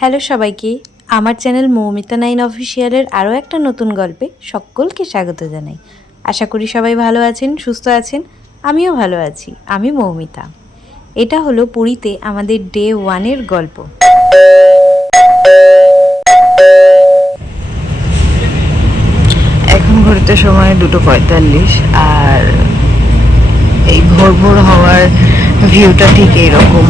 Hello সবাইকে, আমার channel Moumita 9 অফিসিয়ালের আরও একটা নতুন গল্পে সকলকে স্বাগত জানাই। আশা করি সবাই ভালো আছেন, সুস্থ আছেন। আমিও ভালো আছি। আমি মৌমিতা। এটা হলো পুরীতে আমাদের ডে 1-এর গল্প। এখন ঘুরতে সময় 2:45 আর এই ভোর ভোর হওয়ার ভিউটা ঠিক এইরকম।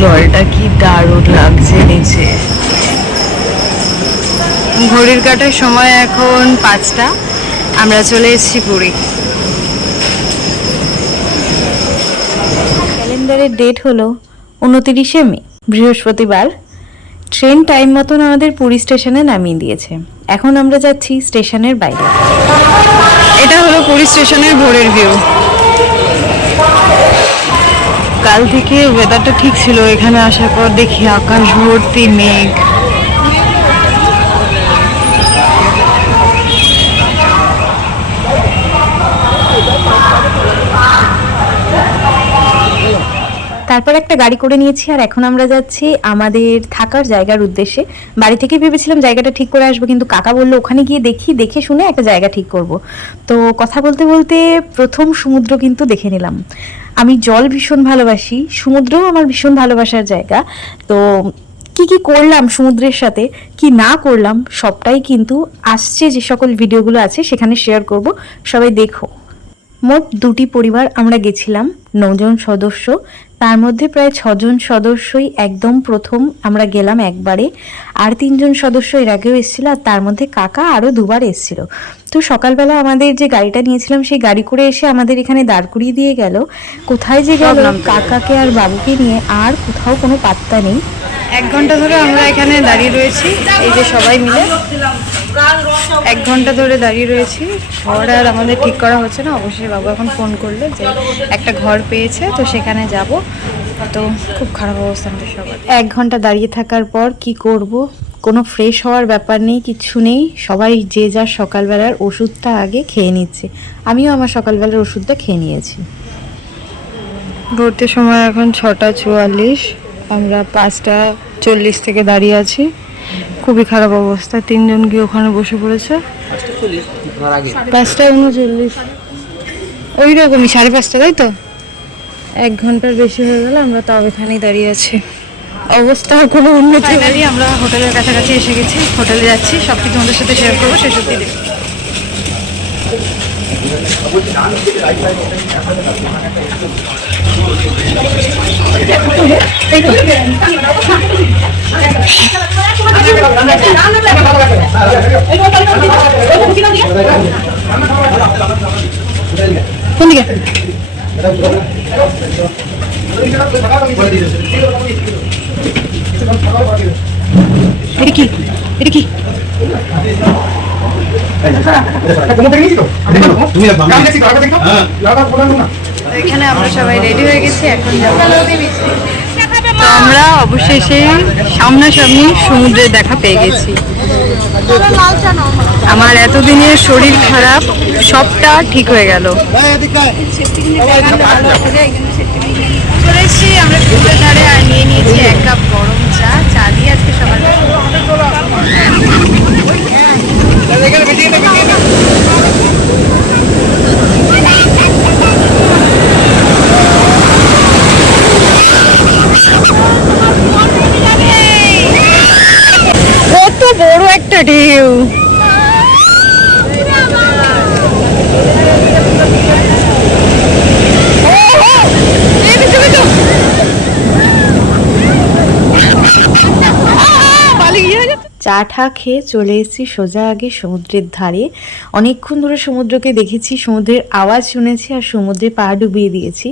জলটা কি দারুণ লাগছে নিচে। ঘড়ির কাঁটার সময় এখন 5টা। আমরা চলে এসেছি পুরী। ক্যালেন্ডারের ডেট হলো 29শে মে, বৃহস্পতিবার। ট্রেন টাইম মতন আমাদের পুরী স্টেশনে নামিয়ে দিয়েছে। এখন আমরা যাচ্ছি স্টেশনের বাইরে। এটা হলো পুরী স্টেশনের ভোরের ভিউ। কাল থেকে ওয়েদারটা ঠিক ছিল, এখানে আসার পর দেখি আকাশ ভর্তি মেঘ। তারপর একটা গাড়ি করে নিয়েছি আর এখন আমরা যাচ্ছি আমাদের থাকার জায়গার উদ্দেশ্যে। বাড়ি থেকে ভেবেছিলাম জায়গাটা ঠিক করে আসবো, কিন্তু কাকা বললো ওখানে গিয়ে দেখে শুনে একটা জায়গা ঠিক করব। তো কথা বলতে বলতে প্রথম সমুদ্র কিন্তু দেখে নিলাম। আমি জল ভীষণ ভালোবাসি, সমুদ্রও আমার ভীষণ ভালোবাসার জায়গা। তো কি করলাম সমুদ্রের সাথে, কি না করলাম, সবটাই কিন্তু আসছে যে সকল ভিডিওগুলো আছে সেখানে শেয়ার করব। সবাই দেখো। মোট 2টি পরিবার আমরা গেছিলাম, 9 জন সদস্য। তার মধ্যে প্রায় 6 জন সদস্যই একদম প্রথম আমরা গেলাম একবারে, আর 3 জন সদস্য এর আগেও এসেছিল, আর তার মধ্যে কাকা আরও 2বার এসেছিল। তো সকালবেলা আমাদের যে গাড়িটা নিয়েছিলাম সেই গাড়ি করে এসে আমাদের এখানে দাঁড় করিয়ে দিয়ে গেল। কোথায় যে গেল কাকাকে আর বাবুকে নিয়ে, আর কোথাও কোনো পাত্তা নেই। 1 ঘন্টা ধরে আমরা এখানে দাঁড়িয়ে রয়েছি, এই যে সবাই মিলে 1 ঘন্টা ধরে দাঁড়িয়ে রয়েছি। ঘর আর আমাদের ঠিক করা হচ্ছে না। অবশ্যই বাবু এখন ফোন করলো যে একটা ঘর পেয়েছে, তো সেখানে যাব। তো খুব খারাপ অবস্থা আমাদের সবার। 1 ঘন্টা দাঁড়িয়ে থাকার পর কি করব, কোনো ফ্রেশ হওয়ার ব্যাপার নেই, কিচ্ছু নেই। সবাই যে যার সকালবেলার ওষুধটা আগে খেয়ে নিচ্ছে। আমিও আমার সকালবেলার ওষুধটা খেয়ে নিয়েছি। ঘুরতে সময় এখন 6:44, আমরা 5:40 থেকে দাঁড়িয়ে আছি। খুবই খারাপ অবস্থা। 3 জন গিয়ে ওখানে বসে পড়েছে। 5:39 ওই রকমই, 5:30, তাই তো। 1 ঘন্টার বেশি হয়ে গেল, আমরা তাও এখানেই দাঁড়িয়ে আছি। অবস্থার কোনো উন্নতি হয়নি। আমরা হোটেলের কাছাকাছি এসে গেছি, হোটেলে যাচ্ছি। সব কিছু আমাদের সাথে শেয়ার করবো, সে সত্যি দেখি। কোন দিকে? এটা কি? এটা কি? এখানে আমরা সবাই রেডি হয়ে গেছি, এখন যাবো। তো আমরা অবশ্যই সেই সামনাসামনি সমুদ্রের দেখা পেয়ে গেছি। আমার এতদিনের শরীর খারাপ সবটা ঠিক হয়ে গেল। চলে এসেছি আমরা সমুদ্রের ধারে, আর নিয়ে নিয়েছি 1 কাপ গরম চা। চা দিয়ে আজকে সকাল কত বড় একটা ঢেউ। চা ঠা খেয়ে চলে এসেছি সোজা আগে সমুদ্রের ধারে। অনেকক্ষণ ধরে সমুদ্রকে দেখেছি, সমুদ্রের আওয়াজ শুনেছি, আর সমুদ্রে পা ডুবিয়ে দিয়েছি।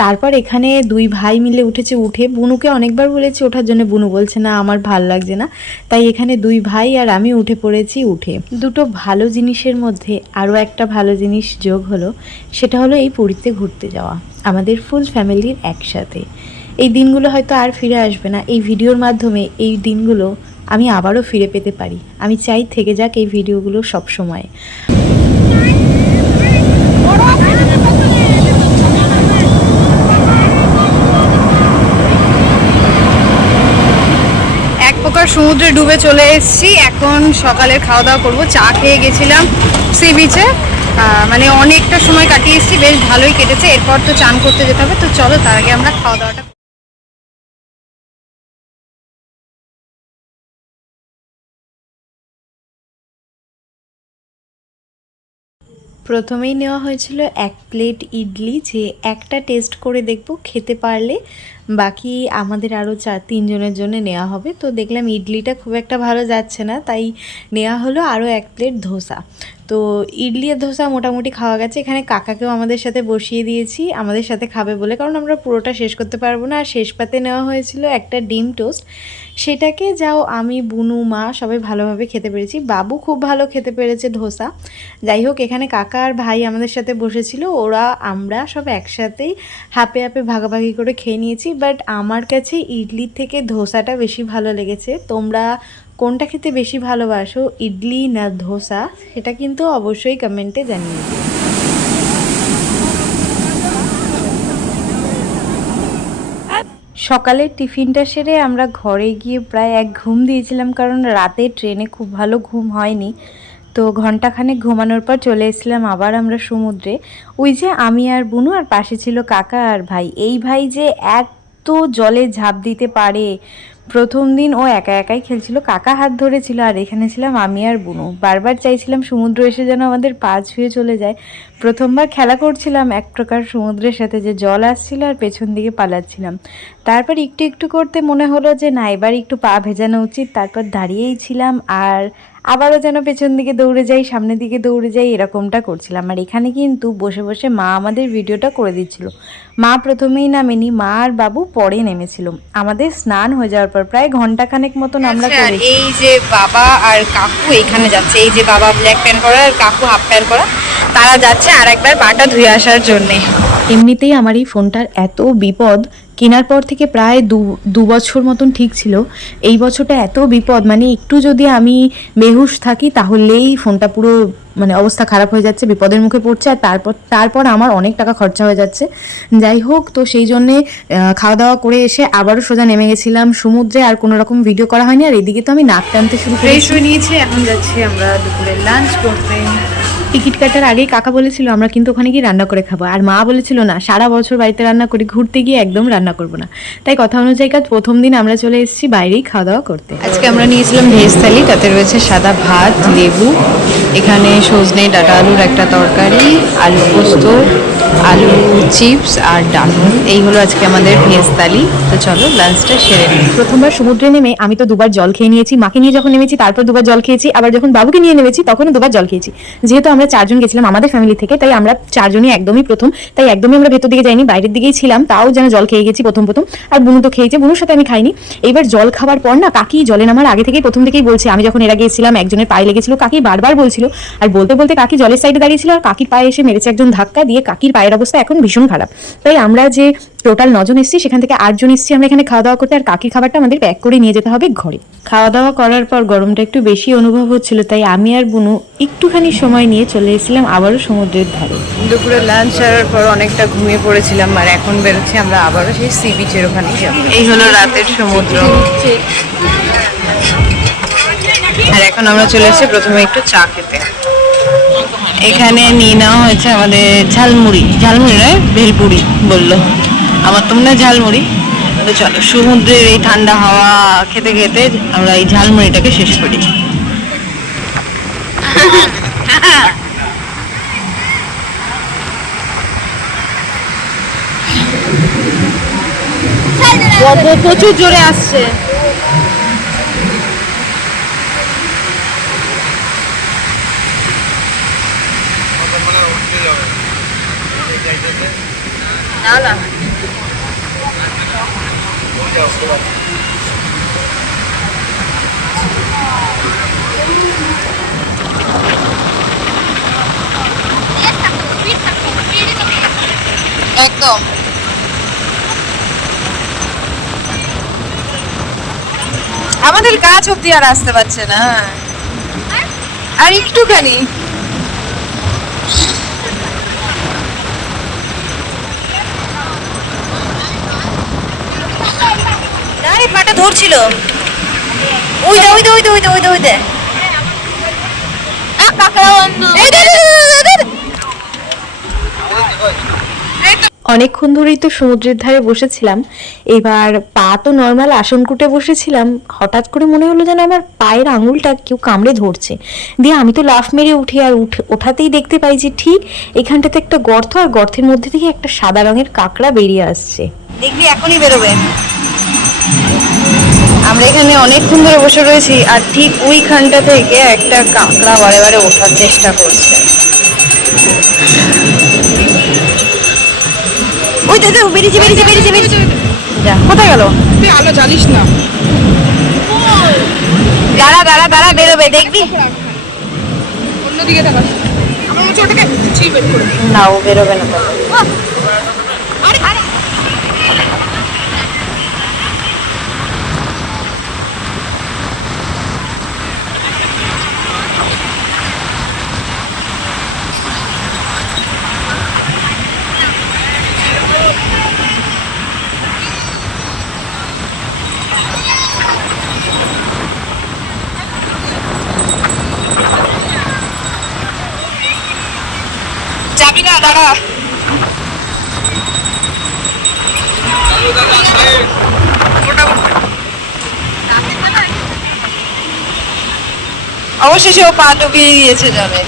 তারপর এখানে 2 ভাই মিলে উঠেছে। উঠে বুনুকে অনেকবার বলেছি ওঠার জন্য, বুনু বলছে না আমার ভাল লাগছে না। তাই এখানে 2 ভাই আর আমি উঠে পড়েছি। উঠে দুটো ভালো জিনিসের মধ্যে আরও একটা ভালো জিনিস যোগ হলো, সেটা হলো এই পুরীতে ঘুরতে যাওয়া আমাদের ফুল ফ্যামিলির একসাথে। এই দিনগুলো হয়তো আর ফিরে আসবে না। এই ভিডিওর মাধ্যমে এই দিনগুলো আমি আবারও ফিরে পেতে পারি। আমি চাই থেকে যাক এই ভিডিওগুলো সব সময়। এক প্রকার সমুদ্রে ডুবে চলে এসেছি। এখন সকালের খাওয়া দাওয়া করবো। চা খেয়ে গেছিলাম সি বিচে, মানে অনেকটা সময় কাটিয়ে এসেছি, বেশ ভালোই কেটেছে। এরপর তো চান করতে যেতে হবে, তো চলো তার আগে আমরা খাওয়া দাওয়াটা। প্রথমেই নেওয়া হয়েছিল 1 প্লেট ইডলি, যে একটা টেস্ট করে দেখব, খেতে পারলে বাকি আমাদের আরও 3 জনের জন্য নেওয়া হবে। তো দেখলাম ইডলিটা খুব একটা ভালো যাচ্ছে না, তাই নেওয়া হলো আরও 1 প্লেট ধোসা। তো ইডলি আর ধোসা মোটামুটি খাওয়া গেছে। এখানে কাকাকেও আমাদের সাথে বসিয়ে দিয়েছি আমাদের সাথে খাবে বলে, কারণ আমরা পুরোটা শেষ করতে পারবো না। আর শেষ পাতে নেওয়া হয়েছিল একটা ডিম টোস্ট, সেটাকে যাও আমি, বুনু, মা সবাই ভালোভাবে খেতে পেরেছি। বাবু খুব ভালো খেতে পেরেছে ধোসা। যাই হোক, এখানে কাকা আর ভাই আমাদের সাথে বসেছিল, আমরা সব একসাথেই হাপে হাপে ভাগাভাগি করে খেয়ে নিয়েছি। বাট আমার কাছে ইডলির থেকে ধোসাটা বেশি ভালো লেগেছে। তোমরা কোনটা খেতে বেশি ভালোবাসো, ইডলি না ধোসা, সেটা কিন্তু অবশ্যই কমেন্টে জানিয়ে দিও। সকালের টিফিনটা সেরে আমরা ঘরে গিয়ে প্রায় 1 ঘুম দিয়েছিলাম, কারণ রাতে ট্রেনে খুব ভালো ঘুম হয়নি। তো ঘন্টাখানেক ঘুমানোর পর চলে এসেছিলাম আবার আমরা সমুদ্রে। ওই যে আমি আর বুনু, আর পাশে ছিল কাকা আর ভাই। এই ভাই যে এত জলে ঝাঁপ দিতে পারে, প্রথম দিন ও একা একাই খেলছিল, কাকা হাত ধরেছিল, আর এখানে ছিলাম আমি আর বুনু। বারবার চাইছিলাম সমুদ্র এসে যেন আমাদের পা ছুঁয়ে চলে যায়। প্রথমবার খেলা করছিলাম এক প্রকার সমুদ্রের সাথে, যে জল আসছিল আর পেছন দিকে পালাচ্ছিলাম। তারপর একটু একটু করতে মনে হলো যে না, এবার একটু পা ভেজানো উচিত। তারপর দাঁড়িয়েই ছিলাম, আর আবারও যেন পেছন দিকে দৌড়ে যাই, সামনের দিকে দৌড়ে যাই, এরকমটা করছিলাম। আর এখানে কিন্তু বসে বসে মা আমাদের ভিডিওটা করে দিচ্ছিল। মা প্রথমেই নামেনি, মা আর বাবু পরে নেমেছিল। আমাদের স্নান হয়ে যাওয়ার পর প্রায় ঘন্টাখানেক মতন আমরা করেছি। এই যে বাবা আর কাকু এখানে যাচ্ছে, এই যে বাবা ব্ল্যাক প্যান্ট পরা আর কাকু হাফ প্যান্ট পরা, তারা যাচ্ছে আর একবার পাটা ধুয়ে আসার জন্যে। এমনিতেই আমার এই ফোনটার এত বিপদ, কেনার পর থেকে প্রায় দু বছর মতন ঠিক ছিল। এই বছরটা এত বিপদ, মানে একটু যদি আমি বেহুশ থাকি তাহলেই ফোনটা পুরো মানে অবস্থা খারাপ হয়ে যাচ্ছে, বিপদের মুখে পড়ছে। আর তারপর আমার অনেক টাকা খরচা হয়ে যাচ্ছে। যাই হোক, তো সেই জন্যে খাওয়া দাওয়া করে এসে আবারও সোজা নেমে গেছিলাম সমুদ্রে। আর কোনো রকম ভিডিও করা হয়নি। আর এদিকে তো আমি নাক টানতে শুরু ফ্রেশ করেছি। হয়ে নিয়েছি, এখন যাচ্ছি আমরা দুপুরে লাঞ্চ করতে। টিকিট কাটার আগেই কাকা বলেছিল আমরা কিন্তু ওখানে গিয়ে রান্না করে খাবো, আর মা বলেছিল না, সারা বছর বাড়িতে রান্না করি, ঘুরতে গিয়ে একদম রান্না করবো না। তাই কথা অনুযায়ী কাজ প্রথম দিন আমরা চলে এসেছি বাইরেই খাওয়া দাওয়া করতে। আজকে আমরা নিয়েছিলাম ভেজ থালি, তাতে রয়েছে সাদা ভাত, লেবু, এখানে সজনে ডাটা আলুর একটা তরকারি, আলু পোস্ত, আলু চিপস আর ডাল। এই হলো আজকে আমাদের ভেজ থালি। তো চলো লাঞ্চটা সেরে নিই। প্রথমবার সমুদ্রে নেমে আমি তো 2বার জল খেয়ে নিয়েছি। মাকে নিয়ে যখন নেমেছি তারপর 2বার জল খেয়েছি, আবার যখন বাবুকে নিয়ে নেমেছি তখনও 2বার জল খেয়েছি। যেহেতু আমরা 4 জন গেছিলাম আমাদের ফ্যামিলি থেকে, তাই আমরা 4 জনই একদমই প্রথম, তাই একদমই আমরা ভেতর দিকে যাইনি, বাইরের দিকেই ছিলাম। তাও যেন জল খেয়ে গেছি প্রথম। আর বুনু তো খেয়েছে, বুনুর সাথে আমি খাইনি। এইবার জল খাওয়ার পর না, কাকি জলে নামার আগে থেকেই প্রথম থেকেই বলছে। আমি যখন এর আগে এসেছিলাম একজনের পায়ে লেগেছিল, কাকি বারবার বলছিল, আর বলতে বলতে কাকি জলের সাইডে দাঁড়িয়েছিল, আর কাকির পায়ে এসে মেরেছে একজন ধাক্কা দিয়ে। কাকির পায়ের অবস্থা এখন ভীষণ খারাপ। তাই আমরা যে টোটাল 9 জন এসেছি, সেখান থেকে 8 জন এসেছি আমরা এখানে খাওয়া দাওয়া করতে। আর কাকির খাবারটা আমাদের প্যাক করে নিয়ে যেতে হবে ঘরে। খাওয়া দাওয়া করার পর গরমটা একটু বেশি অনুভব হচ্ছিল, তাই আমি আর বুনু একটুখানি সময় নিয়ে চলে এসেছিলাম আবারও সমুদ্রের ধারে। দুপুরে লাঞ্চ করার পর অনেকটা ঘুমিয়ে পড়েছিলাম, আর এখন বেরোচ্ছি আমরা আবারও সেই সি বিচের ওখানে যাবো। এই হলো রাতের সমুদ্র। আর এখন আমরা চলে এসেছি প্রথমে একটু চা খেতে। এখানে নিয়ে নেওয়া হয়েছে আমাদের ঝালমুড়ি নয়, ভেলপুরি বললো, আমার তো মনে হয় ঝালমুড়ি। তো চলো সমুদ্রের এই ঠান্ডা হাওয়া খেতে খেতে আমরা এই ঝালমুড়িটাকে শেষ করি। প্রচুর জোরে আসছে। না না একদম আমাদের গাছ অব্দি আর আসতে পারছে না, আর একটুখানি। আরে পাটা ধরছিল, ওই দে ওই দে ওই দে ওই দে ওই দে ওই দে অনেকক্ষণ ধরেই তো সমুদ্রের ধারে বসেছিলাম, এবার পা তো নর্মাল আসন কুটে বসেছিলাম, হঠাৎ করে মনে হলো যেন আমার পায়ের আঙুলটা কেউ কামড়ে ধরছে। দিয়ে আমি তো লাফ মেরে উঠি, আর ওঠাতেই দেখতে পাই যে ঠিক এখানটাতে একটা গর্ত, আর গর্তের মধ্যে থেকে একটা সাদা রঙের কাঁকড়া বেরিয়ে আসছে। দেখবি এখনই বেরোবে। আমরা এখানে অনেকক্ষণ ধরে বসে রয়েছি, আর ঠিক ওইখানটা থেকে একটা কাঁকড়া বারে বারে ওঠার চেষ্টা করছে। ওই দাদা বেরিয়েছে বেরিয়েছে বেরিয়েছে বেরিয়েছে। যা, কোথায় গেল? তুই আলো জ্বালিস না। দাঁড়া দাঁড়া দাঁড়া, বেরোবে দেখবি। অন্যদিকে তাকাস। আমার মনে হচ্ছে ওটাকে চিপ বের করে দিই। না, ও বেরোবে না। যাবি না, দাঁড়া। অবশেষে ও পা ডুবিয়ে গিয়েছে জলে।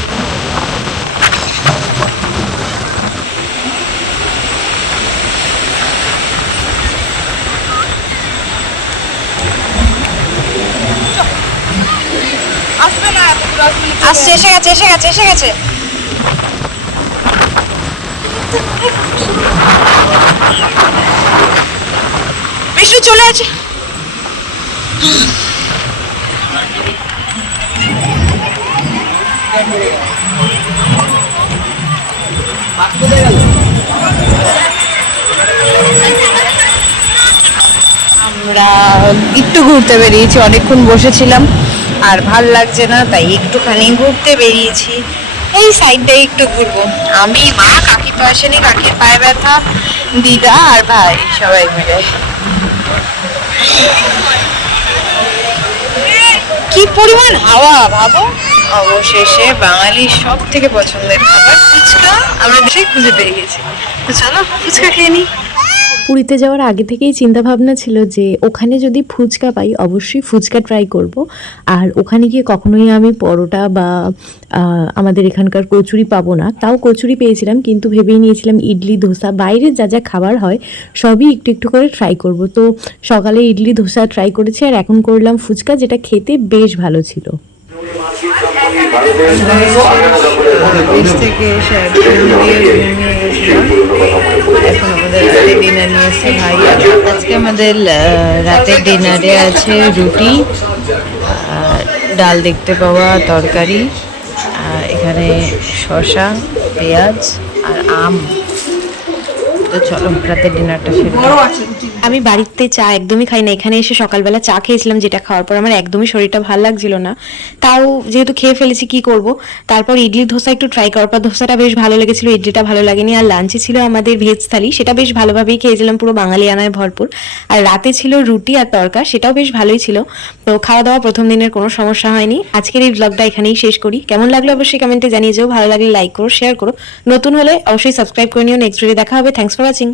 আসবে না, এত দূর আসবে না। আসছে, এসে গেছে এসে গেছে এসে গেছে। বিষ্ণু চলে আছে। আমরা একটু ঘুরতে বেরিয়েছি, অনেকক্ষণ বসেছিলাম আর ভাল লাগছে না, তাই একটুখানি ঘুরতে বেরিয়েছি। এই সাইডটাই একটু ঘুরবো। আমি, মা, কাকি তো আসেনি, কাকির পায়ে ব্যথা, দিদা আর ভাই সবাই মিলে। কি পরিমাণ হাওয়া ভাবো। অবশেষে বাঙালির সব থেকে পছন্দের খাবার ফুচকা আমরা বেশি খুঁজে পেয়ে গেছি। তো চলো ফুচকা খেয়ে নিই। পুরীতে যাওয়ার আগে থেকেই চিন্তা ভাবনা ছিল যে ওখানে যদি ফুচকা পাই অবশ্যই ফুচকা ট্রাই করব, আর ওখানে গিয়ে কখনোই আমি পরোটা বা আমাদের এখানকার কচুরি পাবো না। তাও কচুরি পেয়েছিলাম, কিন্তু ভেবেই নিয়েছিলাম ইডলি ধোসা, বাইরের যা যা খাবার হয় সবই একটু একটু করে ট্রাই করব। তো সকালে ইডলি ধোসা ট্রাই করেছি, আর এখন করলাম ফুচকা, যেটা খেতে বেশ ভালো ছিল। অফিস থেকে এসে একদম দিয়ে ঘুমিয়ে গেছিলাম। এখন আমাদের রাতে ডিনার নিয়ে এসছে ভাই। আজকে আমাদের রাতের ডিনারে আছে রুটি, ডাল দেখতে পাওয়া, তরকারি, এখানে শসা, পেঁয়াজ আর আম। তো চলো রাতের ডিনারটা সেরে নিই। আমি বাড়িতে চা একদমই খাই না, এখানে এসে সকালবেলা চা খেয়েছিলাম, যেটা খাওয়ার পর আমার একদমই শরীরটা ভালো লাগছিল না। তাও যেহেতু খেয়ে ফেলেছি কি করব, তারপর ইডলি ধোসা একটু ট্রাই করার পর ধোসাটা বেশ ভালো লেগেছিল, ইডলিটা ভালো লাগেনি। আর লাঞ্চে ছিল আমাদের ভেজ থালি, সেটা বেশ ভালোভাবেই খেয়েছিলাম, পুরো বাঙালিয়ানায় ভরপুর। আর রাতে ছিল রুটি আর তরকা, সেটাও বেশ ভালোই ছিল। তো খাওয়া দাওয়া প্রথম দিনের কোনো সমস্যা হয়নি। আজকের এই ব্লগটা এখানেই শেষ করি। কেমন লাগলো অবশ্যই কমেন্টে জানিয়ে যাও, ভালো লাগলে লাইক করো, শেয়ার করো, নতুন হলে অবশ্যই সাবস্ক্রাইব করে নিও। নেক্সট ভিডিও দেখা হবে। Thanks for watching.